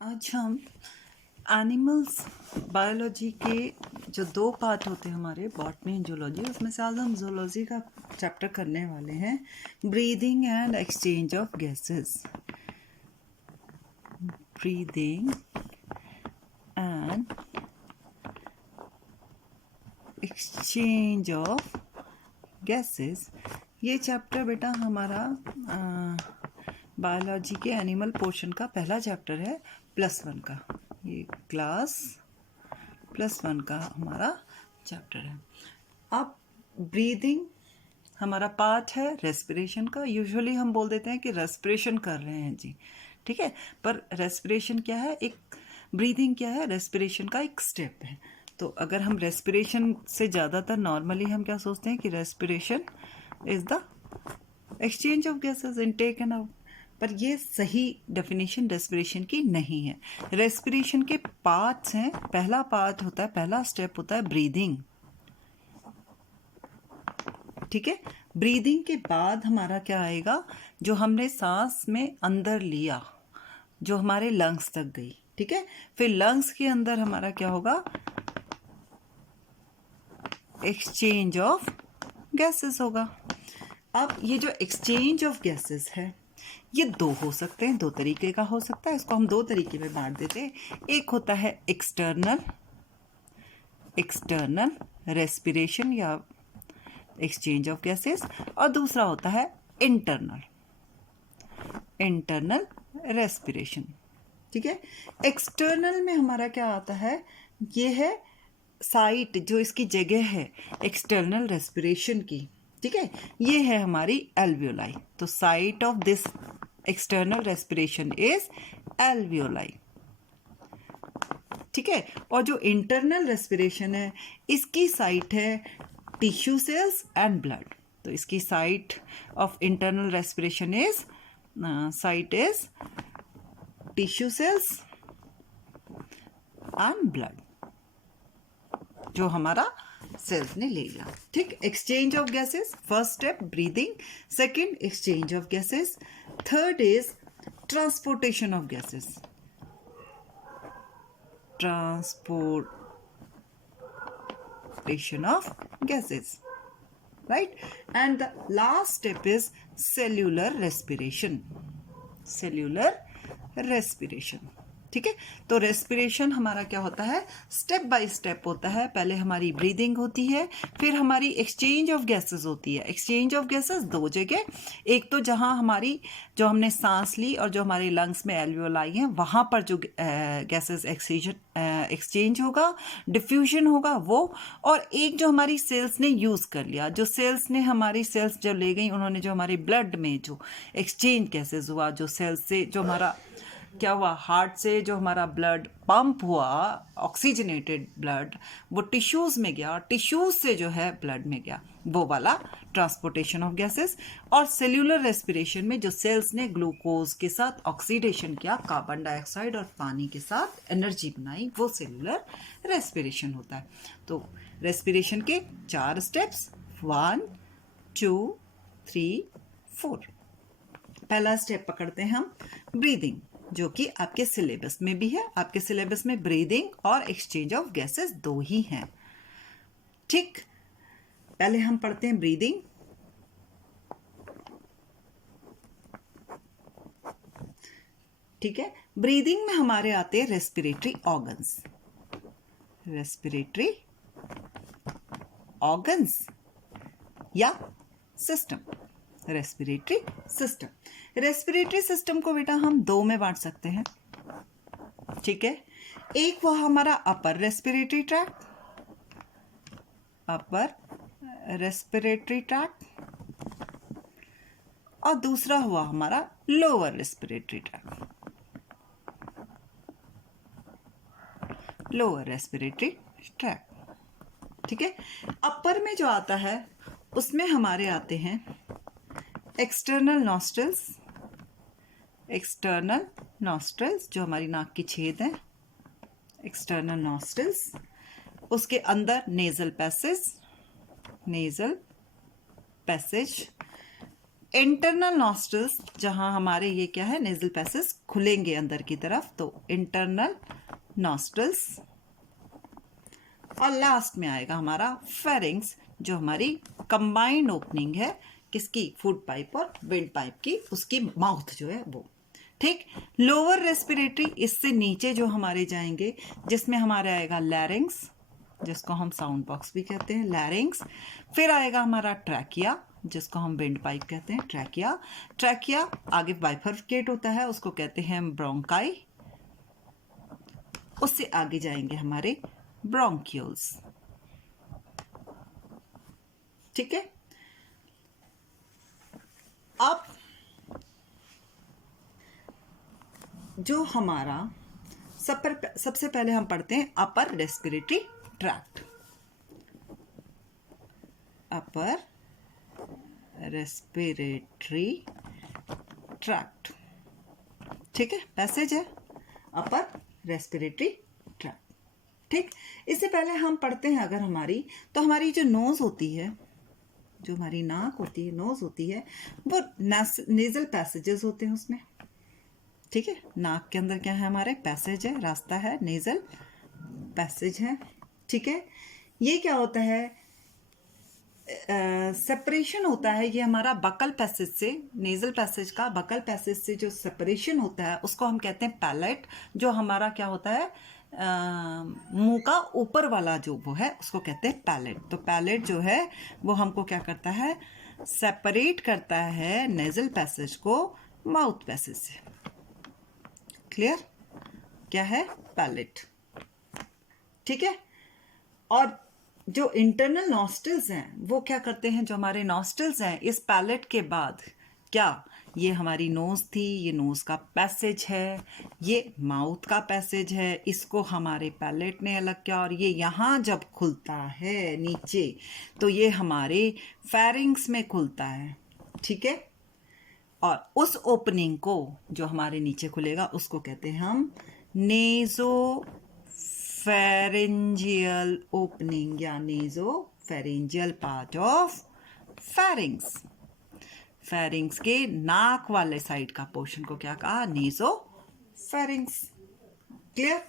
आज हम animals biology के जो दो पार्ट होते हैं हमारे बॉटनी एंड जूलॉजी, उसमें से आज हम जूलॉजी का चैप्टर करने वाले हैं, breathing and exchange of gases. Breathing and exchange of gases, ये चैप्टर बेटा हमारा बायोलॉजी के एनिमल पोर्शन का पहला चैप्टर है, +1 का। ये क्लास +1 का हमारा चैप्टर है। अब ब्रीदिंग हमारा पार्ट है रेस्पिरेशन का। यूजुअली हम बोल देते हैं कि रेस्पिरेशन कर रहे हैं जी, ठीक है, पर रेस्पिरेशन क्या है, एक ब्रीदिंग क्या है, रेस्पिरेशन का एक स्टेप है। तो अगर हम रेस्पिरेशन से ज़्यादातर नॉर्मली हम क्या सोचते हैं कि respiration is the exchange of gases, intake and out, पर ये सही डेफिनेशन रेस्पिरेशन की नहीं है। रेस्पिरेशन के पार्ट्स हैं। पहला पार्ट होता है, पहला स्टेप होता है ब्रीदिंग, ठीक है। ब्रीदिंग के बाद हमारा क्या आएगा, जो हमने सांस में अंदर लिया, जो हमारे लंग्स तक गई, ठीक है, फिर लंग्स के अंदर हमारा क्या होगा, एक्सचेंज ऑफ गैसेस होगा। अब ये जो एक्सचेंज ऑफ गैसेस है, ये दो हो सकते हैं, दो तरीके का हो सकता है। इसको हम दो तरीके में बांट देते हैं। एक होता है एक्सटर्नल रेस्पिरेशन या एक्सचेंज ऑफ गैसेस, और दूसरा होता है इंटरनल रेस्पिरेशन, ठीक है। एक्सटर्नल में हमारा क्या आता है, ये है साइट, जो इसकी जगह है एक्सटर्नल रेस्पिरेशन की, ठीक है, ये है हमारी एल्वियोलाई। तो site of this external respiration is alveoli, ठीक है। और जो इंटरनल रेस्पिरेशन है, इसकी साइट है टिश्यू सेल्स एंड ब्लड। तो इसकी site of internal respiration is tissue cells and blood, जो हमारा सेल्स ने ले लिया, ठीक। Exchange of gases, first step breathing, second exchange of gases, third is transportation of gases, right? And the last step is cellular respiration, ठीक है। तो respiration हमारा क्या होता है, स्टेप बाय स्टेप होता है। पहले हमारी ब्रीदिंग होती है, फिर हमारी एक्सचेंज ऑफ गैसेस होती है। एक्सचेंज ऑफ गैसेस दो जगह, एक तो जहाँ हमारी जो हमने सांस ली और जो हमारे लंग्स में एल्वियोलाई हैं, वहाँ पर जो गैसेस एक्सचेंज होगा, डिफ्यूजन होगा वो, और एक जो हमारी सेल्स ने यूज़ कर लिया, जो सेल्स ने हमारी सेल्स जो ले गई, उन्होंने जो हमारे ब्लड में जो एक्सचेंज गैसेस हुआ, जो सेल्स से जो हमारा क्या हुआ, हार्ट से जो हमारा ब्लड पंप हुआ, ऑक्सीजनेटेड ब्लड, वो टिश्यूज़ में गया, टिश्यूज़ से जो है ब्लड में गया, वो वाला ट्रांसपोर्टेशन ऑफ गैसेस। और सेल्यूलर रेस्पिरेशन में जो सेल्स ने ग्लूकोज के साथ ऑक्सीडेशन किया, कार्बन डाइऑक्साइड और पानी के साथ एनर्जी बनाई, वो सेल्यूलर रेस्पिरेशन होता है। तो रेस्पिरेशन के 4 स्टेप्स, 1 2 3 4। पहला स्टेप पकड़ते हैं हम ब्रीदिंग, जो कि आपके सिलेबस में भी है। आपके सिलेबस में ब्रीदिंग और एक्सचेंज ऑफ गैसेस दो ही हैं, ठीक। पहले हम पढ़ते हैं ब्रीदिंग। ठीक है, ब्रीदिंग में हमारे आते हैं रेस्पिरेटरी ऑर्गन्स या सिस्टम। रेस्पिरेटरी सिस्टम को बेटा हम दो में बांट सकते हैं, ठीक है। एक वो हमारा अपर रेस्पिरेटरी ट्रैक्ट, और दूसरा हुआ हमारा लोअर रेस्पिरेटरी ट्रैक्ट, ठीक है। अपर में जो आता है उसमें हमारे आते हैं एक्सटर्नल नॉस्ट्रल्स, जो हमारी नाक की छेद है, एक्सटर्नल नॉस्ट्रल्स। उसके अंदर नेजल पैसेज, इंटरनल नॉस्ट्रल्स, जहां हमारे ये क्या है, नेजल पैसेज खुलेंगे अंदर की तरफ, तो इंटरनल नॉस्ट्रल्स। और लास्ट में आएगा हमारा फेरिंग्स, जो हमारी कंबाइंड ओपनिंग है किसकी, फूड पाइप और विंड पाइप की, उसकी माउथ जो है वो। ठीक। लोअर रेस्पिरेटरी, इससे नीचे जो हमारे जाएंगे, जिसमें हमारे आएगा लैरिंग्स, जिसको हम साउंड बॉक्स भी कहते हैं, लैरिंग्स। फिर आएगा हमारा ट्रैकिया, जिसको हम विंड पाइप कहते हैं, ट्रैकिया। ट्रैकिया आगे बाइफरकेट होता है, उसको कहते हैं ब्रोंकाई। उससे आगे जाएंगे हमारे ब्रोंक्यूल्स। ठीक है। अब जो हमारा सबसे पहले हम पढ़ते हैं upper respiratory tract. Upper respiratory tract, ठीक है, पैसेज है अपर रेस्पिरेटरी ट्रैक्ट। ठीक। इससे पहले हम पढ़ते हैं अगर हमारी, तो हमारी जो नोज होती है, जो हमारी नाक होती है, नोज होती है, वो नेजल पैसेजेस होते हैं उसमें। ठीक है। नाक के अंदर क्या है, हमारे पैसेज है, रास्ता है, नेजल पैसेज है। ठीक है। ये क्या होता है, सेपरेशन होता है, ये हमारा बकल पैसेज से, नेजल पैसेज का बकल पैसेज से जो सेपरेशन होता है उसको हम कहते हैं पैलेट। जो हमारा क्या होता है, मुंह का ऊपर वाला जो वो है उसको कहते हैं पैलेट। तो पैलेट जो है वो हमको क्या करता है, सेपरेट करता है नेजल पैसेज को माउथ पैसेज से। क्लियर? क्या है, पैलेट। ठीक है। और जो इंटरनल नॉस्ट्रल्स हैं वो क्या करते हैं, जो हमारे नॉस्ट्रल्स हैं इस पैलेट के बाद, क्या ये हमारी नोज थी, ये नोज का पैसेज है, ये माउथ का पैसेज है, इसको हमारे पैलेट ने अलग किया, और ये यहाँ जब खुलता है नीचे तो ये हमारे फेरिंग्स में खुलता है। ठीक है। और उस ओपनिंग को जो हमारे नीचे खुलेगा उसको कहते हैं हम नेजो फेरेंजियल ओपनिंग, या nasopharyngeal part of pharynx. Pharynx के नाक वाले साइड का पोर्शन को क्या कहा, नेजो फेरिंग्स। क्लियर?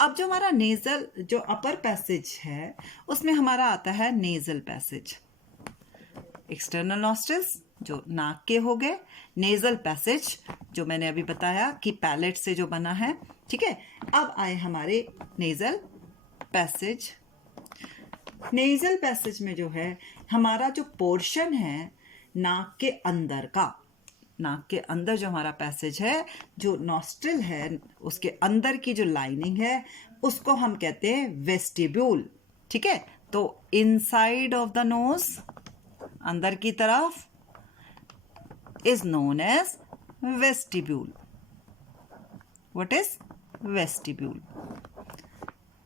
अब जो हमारा नेजल, जो अपर पैसेज है, उसमें हमारा आता है नेजल पैसेज। एक्सटर्नल नॉस्ट्रल्स जो नाक के हो गए, नेजल पैसेज जो मैंने अभी बताया कि पैलेट से जो बना है। ठीक है। अब आए हमारे नेजल पैसेज। नेजल पैसेज में जो है हमारा जो पोर्शन है नाक के अंदर का, नाक के अंदर जो हमारा पैसेज है, जो नॉस्ट्रिल है उसके अंदर की जो लाइनिंग है उसको हम कहते हैं वेस्टिब्यूल। ठीक है। तो इनसाइड ऑफ द नोज, अंदर की तरफ, is known as vestibule. What is vestibule?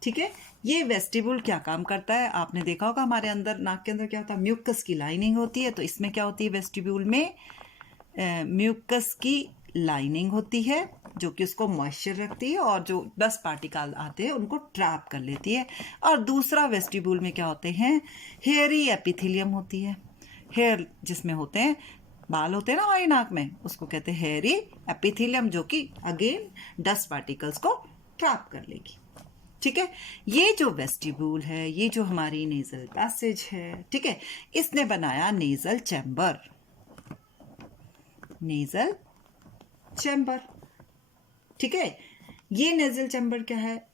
ठीक है। ये वेस्टिब्यूल क्या काम करता है, आपने देखा होगा हमारे अंदर, नाक के अंदर क्या होता है, म्यूकस की लाइनिंग होती है। तो इसमें क्या होती है, वेस्टिब्यूल में म्यूकस की लाइनिंग होती है जो कि उसको मॉइस्चर रखती है और जो डस्ट पार्टिकल आते हैं उनको ट्रैप कर लेती है। और दूसरा वेस्टिब्यूल में क्या होते हैं, हेयरी एपिथेलियम होती है। हेयर जिसमें होते हैं, बाल होते हैं ना हमारी नाक में, उसको कहते हैं हेयरी एपिथेलियम, जो कि अगेन डस्ट पार्टिकल्स को ट्रैप कर लेगी। ठीक है। ये जो वेस्टिब्यूल है, ये जो हमारी नेजल पैसेज है, ठीक है, इसने बनाया नेजल चैम्बर। Nasal chamber. ठीक है। ये नेजल चैम्बर क्या है,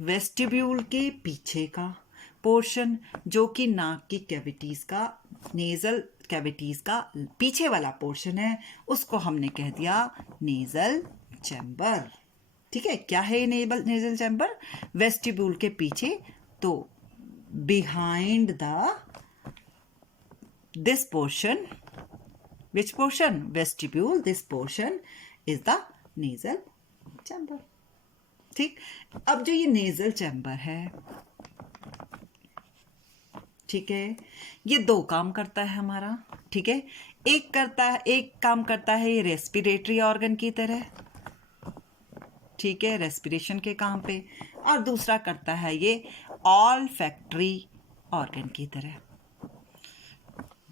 वेस्टिब्यूल के पीछे का पोर्शन, जो कि नाक की कैविटीज का, नेजल कैविटीज का पीछे वाला पोर्शन है, उसको हमने कह दिया नेजल चैम्बर। ठीक है। क्या है नेजल चैम्बर, वेस्टिब्यूल के पीछे, तो behind this portion, which portion, vestibule, this portion is the nasal chamber। ठीक। अब जो ये नेजल चैम्बर है, ठीक है, ये दो काम करता है हमारा। ठीक है। एक काम करता है ये रेस्पिरेटरी ऑर्गन की तरह, ठीक है, रेस्पिरेशन के काम पे, और दूसरा करता है ये ऑल फैक्ट्री ऑर्गन की तरह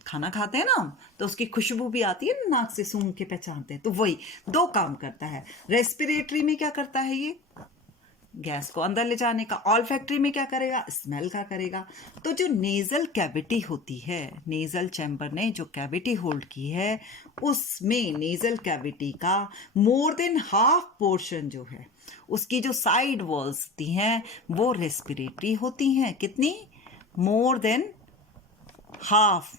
खाना खाते हैं ना हम, तो उसकी खुशबू भी आती है ना, नाक से सूंघ के पहचानते हैं, तो वही दो काम करता है। रेस्पिरेटरी में क्या करता है, ये गैस को अंदर ले जाने का। ऑल्फैक्टरी में क्या करेगा, स्मेल का करेगा। तो जो नेजल कैविटी होती है, नेजल चैम्बर ने जो कैविटी होल्ड की है, उसमें नेजल कैविटी का मोर देन हाफ पोर्शन जो है, उसकी जो साइड वॉल्स होती हैं वो रेस्पिरेटरी होती हैं। कितनी, मोर देन हाफ,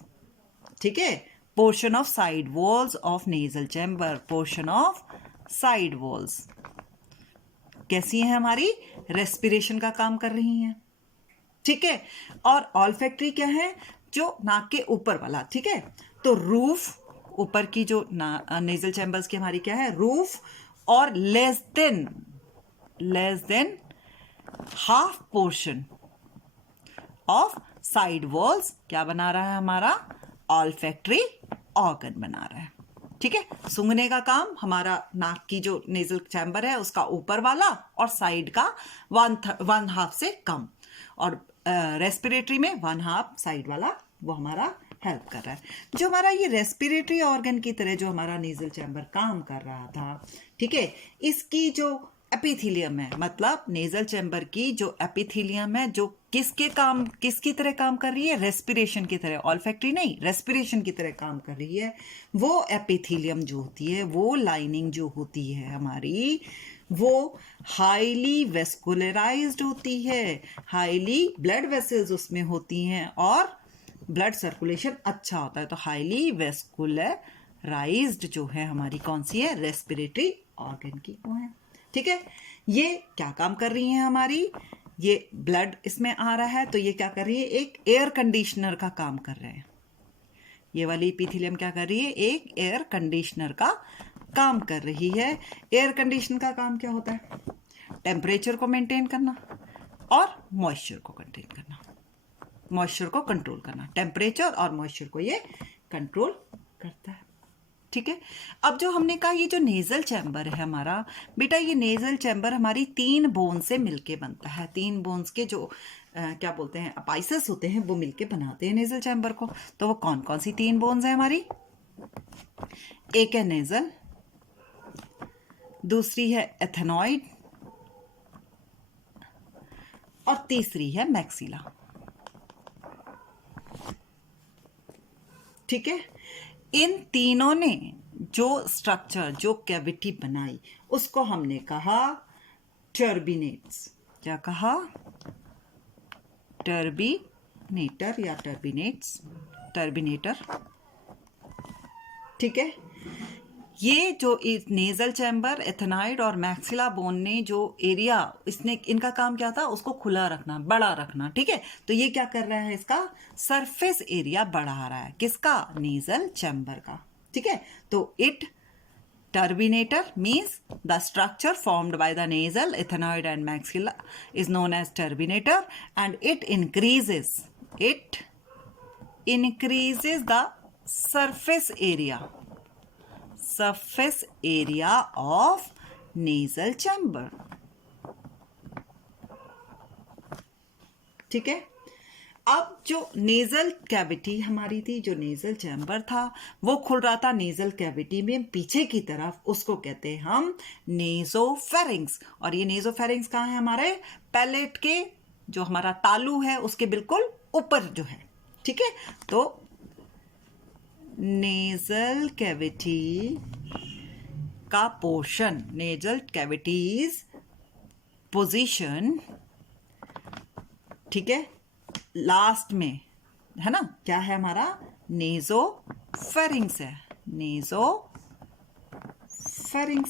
ठीक है, portion of side walls of nasal chamber, portion of side walls कैसी है हमारी, रेस्पिरेशन का काम कर रही हैं, ठीक है। और ऑल्फैक्टरी क्या है, जो नाक के ऊपर वाला, ठीक है। तो रूफ, ऊपर की जो नेजल चैम्बर्स की हमारी क्या है, रूफ, और less than half portion of side walls क्या बना रहा है हमारा, ऑल्फैक्टरी ऑर्गन बना रहा है, ठीक है। सूंघने का काम हमारा नाक की जो नेजल चैम्बर है उसका ऊपर वाला और साइड का 1/2 से कम, और रेस्पिरेटरी में 1/2 साइड वाला, वो हमारा हेल्प कर रहा है। जो हमारा ये रेस्पिरेटरी ऑर्गन की तरह जो हमारा नेजल चैम्बर काम कर रहा था, ठीक है, इसकी जो एपिथीलियम है, मतलब नेजल चैम्बर की जो एपिथीलियम है, जो किसकी तरह काम कर रही है, रेस्पिरेशन की तरह, ऑल्फैक्टरी नहीं, रेस्पिरेशन की तरह काम कर रही है। वो एपिथीलियम जो होती है, वो लाइनिंग जो होती है हमारी, वो हाईली वेस्कुलराइज्ड होती है, हाईली ब्लड वेसल्स उसमें होती हैं और ब्लड सर्कुलेशन अच्छा होता है। तो हाईली वेस्कुलराइज्ड जो है हमारी कौन सी है, रेस्पिरेटरी ऑर्गन की वो है, ठीक है। ये क्या काम कर रही है हमारी, ये ब्लड इसमें आ रहा है तो ये क्या कर रही है, एक एयर कंडीशनर का काम कर रहे हैं। ये वाली एपिथेलियम क्या कर रही है, एक एयर कंडीशनर का काम कर रही है। एयर कंडीशन का काम क्या होता है, टेम्परेचर को मेंटेन करना और मॉइस्चर को कंटेन करना, मॉइस्चर को कंट्रोल करना। टेम्परेचर और मॉइस्चर को ये कंट्रोल करता है, ठीक है। अब जो हमने कहा ये जो नेजल चैम्बर है हमारा, बेटा ये नेजल चैम्बर हमारी 3 बोन से मिलके बनता है। 3 बोन्स के जो क्या बोलते हैं, अपाइसेस होते हैं, वो मिलके बनाते हैं नेजल चैम्बर को। तो वो कौन कौन सी 3 बोन्स है हमारी, एक है नेजल, दूसरी है एथेनॉइड और तीसरी है मैक्सिला, ठीक है। इन तीनों ने जो स्ट्रक्चर, जो कैविटी बनाई, उसको हमने कहा टर्बिनेट्स। क्या कहा, टर्बिनेटर या टर्बिनेट्स, टर्बिनेटर, ठीक है। ये जो नेजल चैम्बर, एथेनॉइड और मैक्सिला बोन ने जो एरिया, इसने इनका काम क्या था, उसको खुला रखना, बड़ा रखना, ठीक है। तो ये क्या कर रहा है, इसका सरफेस एरिया बढ़ा रहा है, किसका, नेजल चैम्बर का, ठीक है। तो it turbinate means the structure formed by the nasal, ethmoid and maxilla is known as turbinate and it increases the surface area of nasal chamber, ठीक है। अब जो नेजल कैविटी हमारी थी, जो नेजल चैम्बर था, वो खुल रहा था नेजल कैविटी में पीछे की तरफ, उसको कहते हैं हम नेजोफेरिंक्स। और ये नेजोफेरिंक्स कहाँ है, हमारे पैलेट के जो हमारा तालू है उसके बिल्कुल ऊपर जो है, ठीक है। तो नेजल कैविटी का पोर्शन, नेजल कैविटीज पोजीशन, ठीक है, लास्ट में है ना, क्या है हमारा, नेजोफेरिंक्स है, नेजोफेरिंक्स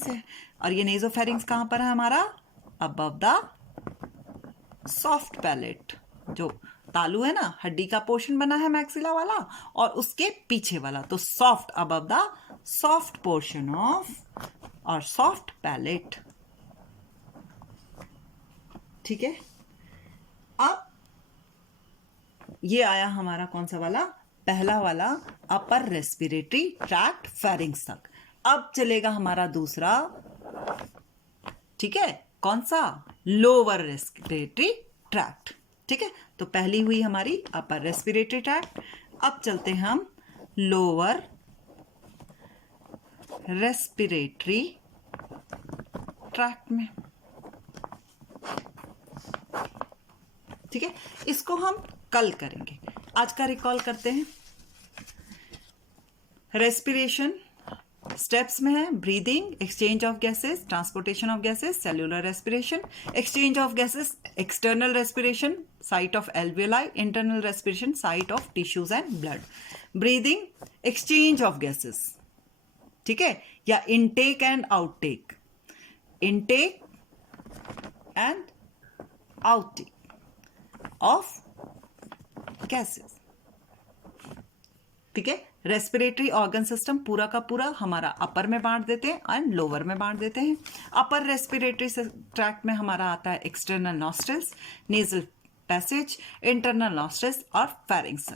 है। और ये नेजोफेरिंक्स कहां पर है हमारा, अबव द सॉफ्ट पैलेट, जो तालू है ना, हड्डी का पोर्शन बना है मैक्सिला वाला, और उसके पीछे वाला, तो soft, above the soft portion of और सॉफ्ट पैलेट, ठीक है। अब ये आया हमारा कौन सा वाला, पहला वाला, अपर रेस्पिरेटरी ट्रैक्ट, फेरिंग्स तक। अब चलेगा हमारा दूसरा, ठीक है, कौन सा, लोअर रेस्पिरेटरी ट्रैक्ट, ठीक है। तो पहली हुई हमारी अपर रेस्पिरेटरी ट्रैक्ट। अब चलते हैं हम लोअर रेस्पिरेटरी ट्रैक्ट में। ठीक है, इसको हम कल करेंगे। आज का रिकॉल करते हैं। रेस्पिरेशन स्टेप्स में है breathing, exchange of gases, transportation of gases, cellular respiration, exchange of gases, external respiration, site of alveoli, internal respiration, site of tissues and blood. Breathing, exchange of gases, ठीक है, या intake and outtake, intake and outtake of gases. ठीक है, respiratory organ system पूरा का पूरा हमारा अपर में बांट देते हैं एंड लोअर में बांट देते हैं। अपर रेस्पिरेटरी ट्रैक्ट में हमारा आता है external nostrils, nasal passage, internal nostrils और फेरिंग्स।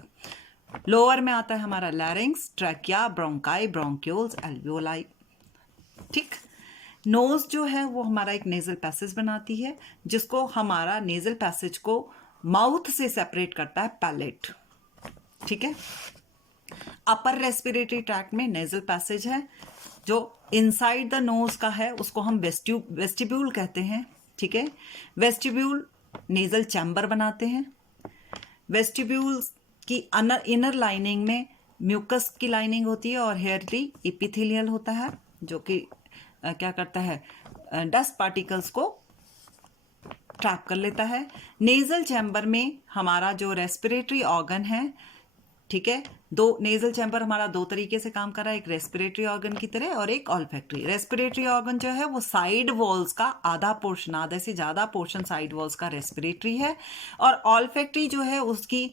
लोअर में आता है हमारा लैरिंग्स, ट्रैकिया, ब्रोंकाई, ब्रोंक्यूल्स, एल्वियोलाई। ठीक, नोज जो है वो हमारा एक नेजल पैसेज बनाती है, जिसको हमारा नेजल पैसेज को माउथ से सेपरेट करता है पैलेट। ठीक है, अपर रेस्पिरेटरी ट्रैक्ट में नेजल पैसेज है जो इनसाइड द नोज का है, उसको हम वेस्टिब्यूल कहते हैं। ठीक है, वेस्टिब्यूल नेजल चैम्बर बनाते हैं। वेस्टिब्यूल की इनर लाइनिंग में म्यूकस की लाइनिंग होती है और हेयरली एपिथेलियल होता है, जो कि क्या करता है, डस्ट पार्टिकल्स को ट्रैप कर लेता है। नेजल चैम्बर में हमारा जो रेस्पिरेटरी ऑर्गन है, ठीक है, दो नेजल चैम्बर हमारा दो तरीके से काम कर रहा है, एक रेस्पिरेटरी ऑर्गन की तरह और एक ऑल्फैक्टरी। रेस्पिरेटरी ऑर्गन जो है वो साइड वॉल्स का आधा पोर्शन, आधे से ज़्यादा पोर्शन साइड वॉल्स का रेस्पिरेटरी है, और ऑल्फैक्टरी जो है उसकी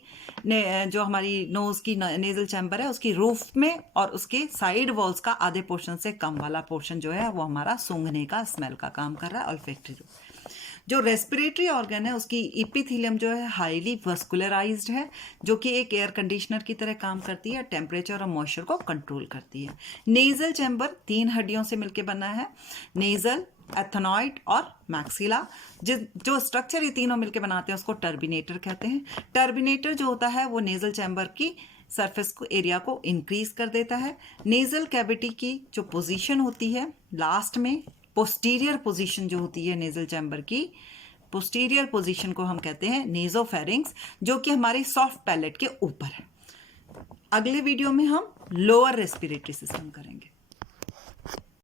जो हमारी नोज की नेजल चैम्बर है उसकी रूफ में और उसके साइड वॉल्स का आधे पोर्शन से कम वाला पोर्शन जो है वो हमारा सूंघने का, स्मेल का काम कर रहा है, ऑल्फैक्टरी। जो रेस्पिरेटरी ऑर्गन है उसकी एपिथेलियम जो है हाईली वस्कुलराइज्ड है, जो कि एक एयर कंडीशनर की तरह काम करती है, टेम्परेचर और मॉइस्चर को कंट्रोल करती है। नेजल चैम्बर 3 हड्डियों से मिलकर बना है, नेजल, एथेनॉइड और मैक्सिला। जो स्ट्रक्चर ये तीनों मिलकर बनाते हैं उसको टर्बिनेटर कहते हैं। टर्बिनेटर जो होता है वो नेजल चैम्बर की सरफेस को, एरिया को इंक्रीज कर देता है। नेजल कैविटी की जो पोजीशन होती है लास्ट में, पोस्टीरियर पोजीशन जो होती है नेजल चैम्बर की, पोस्टीरियर पोजीशन को हम कहते हैं नेजोफेरिंग्स, जो कि हमारी सॉफ्ट पैलेट के ऊपर है। अगले वीडियो में हम लोअर रेस्पिरेटरी सिस्टम करेंगे।